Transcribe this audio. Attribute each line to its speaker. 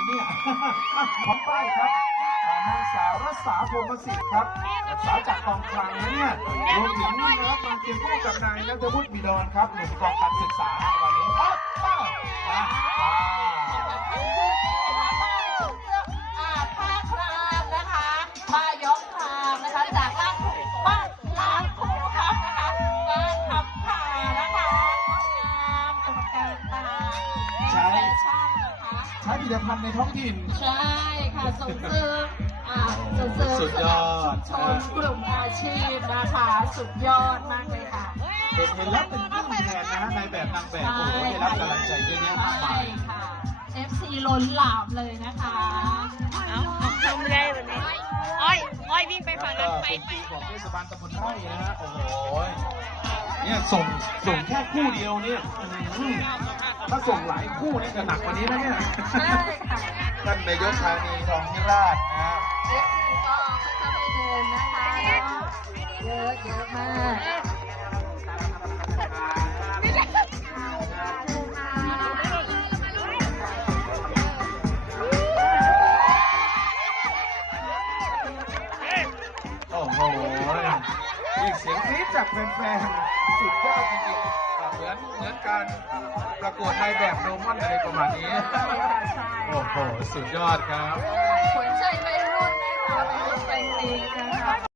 Speaker 1: เนี่ยของป้ายครับนางสาวรัศพรหมสิทธิ์ครับสาวจากกองคลังนะเนี่ยรวมถึงนะครับมาเกี่ยวข้องกับนายนัทวุฒิมีดอนครับหนุ่มกองการศึกษาวันนี้ผ้าคร
Speaker 2: ามนะคะผ้ายกครามนะคะจากล้างคู่ครับนะคะการทำผ้านะคะงามกรรมการตาแฟชั่นนะคะ
Speaker 1: ใช้ผลิตภัณฑ์ในท้องถิ่น
Speaker 2: ใช่ค่ะส่งเสริม
Speaker 1: สุดยอด
Speaker 2: ชุมชนกลุ่มอาชีพนะคะสุดยอดมากเลยค่ะ
Speaker 1: เห็นแล้วเป็นผู้แทนนะในแบบนางแบบโอ้โหได้รับกำลังใจเยอะแยะมากมาย
Speaker 2: ค่ะ FC ล้นหลามเลยนะคะ
Speaker 3: ชมเลยวันนี้อ้อยวิ่งไปฝั่งนั้นไป
Speaker 1: ปีของเทศบาลตำบลไร่นะฮะโอ้โหเนี่ยส่งแค่คู่เดียวเนี่ยถ้าส่งหลายคู่นี่จะหนักกว่านี้นะเนี่ย
Speaker 2: ใช่ค่ะ
Speaker 1: ท่านนายกธานีทองพิราชนะ
Speaker 2: FC ก็ค่อยๆไปเดินนะคะเยอะมาก
Speaker 1: โอ้โหนี่เสียงกรี๊ดจากแฟนๆสุดยอดจริงๆเหมือนการประกวดในแบบโนมอนอะไรประมาณนี้โอ้โหสุดยอดครับ
Speaker 2: ขนใจวัยรุ่นนะคะวัยรุ่นแฟนเพลงนะคะ